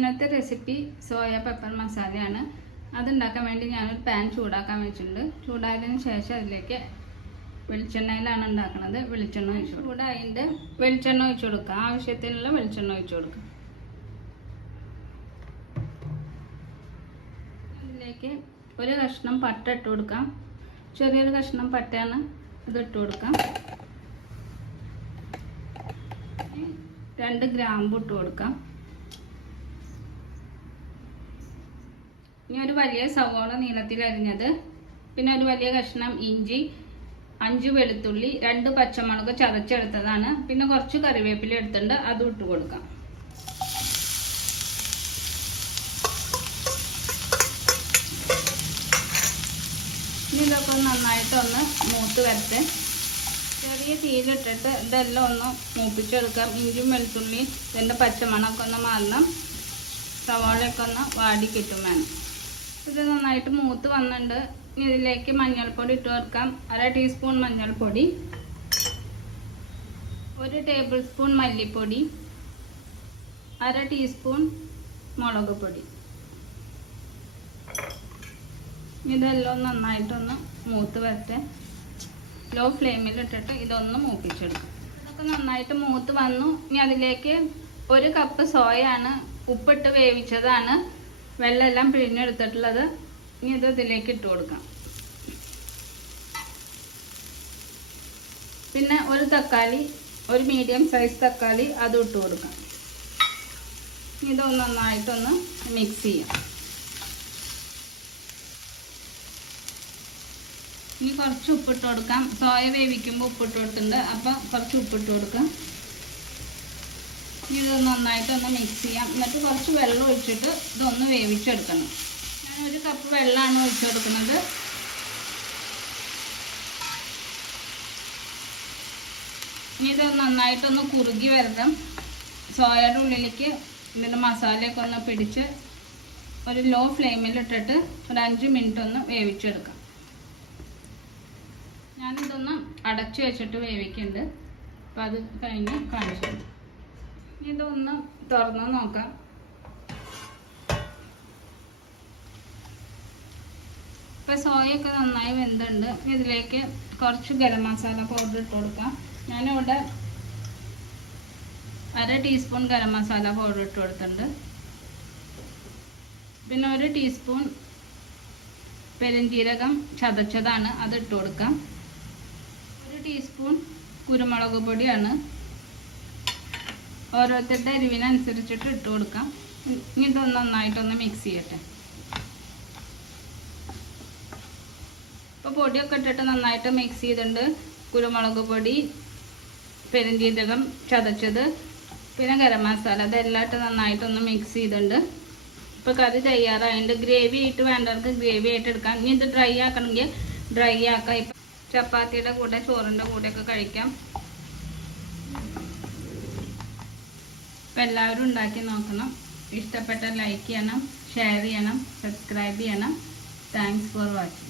ഇന്നത്തെ recipe soya pepper മസാലയാണ്. അതുണ്ടാക്കാൻ വേണ്ടി ഞാനൊരു പാൻ ചൂടാക്കാൻ വെച്ചിട്ടുണ്ട്. ചൂടായതിനു ശേഷം അതിലേക്ക് വെളിച്ചെണ്ണയിലാണ് ഉണ്ടാക്കുന്നത്. വെളിച്ചെണ്ണ ഒഴിച്ചു ചൂടായതിൻ്റെ വെളിച്ചെണ്ണ ഒഴിച്ചു കൊടുക്കുക. ആവശ്യത്തിനുള്ള വെളിച്ചെണ്ണ ഒഴിച്ചു കൊടുക്കുക. അതിലേക്ക് ഒരു കഷ്ണം പട്ട ഇട്ട് കൊടുക്കാം. ചെറിയൊരു കഷ്ണം പട്ടയാണ്, ഇത് ഇട്ട് കൊടുക്കാം. 2 ഗ്രാമ്പു ഇട്ട് കൊടുക്കാം. ഇനി ഒരു വലിയ സവോള നീളത്തിൽ അരിഞ്ഞത്, പിന്നെ ഒരു വലിയ കഷ്ണം ഇഞ്ചി, 5 വെളുത്തുള്ളി, 2 പച്ചമുളക് ചതച്ചെടുത്തതാണ്, പിന്നെ കുറച്ച് കറിവേപ്പില എടുത്തിട്ടുണ്ട്, അതും ഇട്ട് കൊടുക്കാം. ഇനി ഇതൊക്കെ നന്നായിട്ടൊന്ന് മൂത്ത് വരട്ടെ. ചെറിയ തീയിലിട്ടിട്ട് ഇതെല്ലാം ഒന്ന് മൂപ്പിച്ചെടുക്കാം. ഇഞ്ചും വെളുത്തുള്ളിയും ഇതിൻ്റെ പച്ചമണമൊക്കെ ഒന്ന് മാറണം. സവാളയൊക്കെ ഒന്ന് വാടി കിട്ടും വേണം. ഇത് നന്നായിട്ട് മൂത്ത് വന്നിട്ടുണ്ട്. ഇതിലേക്ക് മഞ്ഞൾപ്പൊടി ഇട്ട് കൊടുക്കാം. 1/2 ടീസ്പൂൺ മഞ്ഞൾപ്പൊടി, 1 ടേബിൾ സ്പൂൺ മല്ലിപ്പൊടി, 1/2 ടീസ്പൂൺ മുളക് പൊടി. ഇതെല്ലാം നന്നായിട്ടൊന്ന് മൂത്ത് വരട്ടെ. ലോ ഫ്ലെയിമിൽ ഇട്ടിട്ട് ഇതൊന്ന് മൂപ്പിച്ചെടുക്കും. ഇതൊക്കെ നന്നായിട്ട് മൂത്ത് വന്നു. ഇനി അതിലേക്ക് 1 കപ്പ് സോയാണ്, ഉപ്പിട്ട് വേവിച്ചതാണ്, വെള്ളമെല്ലാം പിഴിഞ്ഞെടുത്തിട്ടുള്ളത്. ഇനി ഇത് ഇതിലേക്ക് ഇട്ട് കൊടുക്കാം. പിന്നെ 1 തക്കാളി, 1 മീഡിയം സൈസ് തക്കാളി, അതും ഇട്ട് കൊടുക്കാം. ഇതൊന്ന് നന്നായിട്ടൊന്ന് മിക്സ് ചെയ്യാം. ഇനി കുറച്ച് ഉപ്പിട്ട് കൊടുക്കാം. സോയ വേവിക്കുമ്പോൾ ഉപ്പിട്ട് കൊടുത്തിട്ടുണ്ട്, അപ്പോൾ കുറച്ച് ഉപ്പിട്ട് കൊടുക്കാം. ഇത് നന്നായിട്ടൊന്ന് മിക്സ് ചെയ്യാം. എന്നിട്ട് കുറച്ച് വെള്ളം ഒഴിച്ചിട്ട് ഇതൊന്ന് വേവിച്ചെടുക്കണം. ഞാൻ 1 കപ്പ് വെള്ളമാണ് ഒഴിച്ചു കൊടുക്കുന്നത്. ഇനി ഇത് നന്നായിട്ടൊന്ന് കുറുകി വരണം. സോയയുടെ ഉള്ളിലേക്ക് ഇതിൻ്റെ മസാലയൊക്കെ ഒന്ന് പിടിച്ച് ഒരു ലോ ഫ്ലെയിമിലിട്ടിട്ട് ഒരു 5 മിനിറ്റ് ഒന്ന് വേവിച്ചെടുക്കാം. ഞാനിതൊന്ന് അടച്ചു വെച്ചിട്ട് വേവിക്കുന്നുണ്ട്. അപ്പം അത് കഴിഞ്ഞ് കാണിച്ചു. ഇതൊന്ന് തുറന്ന് നോക്കാം. ഇപ്പം സോയൊക്കെ നന്നായി വെന്തുണ്ട്. ഇതിലേക്ക് കുറച്ച് ഗരം മസാല പൗഡർ ഇട്ട് കൊടുക്കാം. ഞാനിവിടെ 1/2 ടീസ്പൂൺ ഗരം മസാല പൗഡർ ഇട്ട് കൊടുത്തിട്ടുണ്ട്. പിന്നെ 1 ടീസ്പൂൺ പെരുംജീരകം ചതച്ചതാണ്, അത് ഇട്ട് കൊടുക്കാം. 1 ടീസ്പൂൺ കുരുമുളക് പൊടിയാണ്. ഓരോരുത്തരുടെ എരിവിനനുസരിച്ചിട്ട് ഇട്ട് കൊടുക്കാം. ഇനി ഇതൊന്ന് നന്നായിട്ടൊന്ന് മിക്സ് ചെയ്യട്ടെ. ഇപ്പോൾ പൊടിയൊക്കെ ഇട്ടിട്ട് നന്നായിട്ട് മിക്സ് ചെയ്തിട്ടുണ്ട്. കുരുമുളക് പൊടി, പെരുംജീരകം ചതച്ചത്, പിന്നെ ഗരം മസാല, ഇതെല്ലാം ഇട്ട് നന്നായിട്ടൊന്ന് മിക്സ് ചെയ്തിട്ടുണ്ട്. ഇപ്പോൾ കറി തയ്യാറായിട്ടുണ്ട്. ഗ്രേവി ആയിട്ട് വേണ്ടവർക്ക് ഗ്രേവി ആയിട്ട് എടുക്കാം. ഇനി ഇത് ഡ്രൈ ആക്കണമെങ്കിൽ ഡ്രൈ ആക്കാം. ഇപ്പം ചപ്പാത്തിയുടെ കൂടെ ചോറിൻ്റെ കൂടെയൊക്കെ കഴിക്കാം. അപ്പം എല്ലാവരും ഉണ്ടാക്കി നോക്കണം. ഇഷ്ടപ്പെട്ട ലൈക്ക് ചെയ്യണം, ഷെയർ ചെയ്യണം, സബ്സ്ക്രൈബ് ചെയ്യണം. Thanks for watching.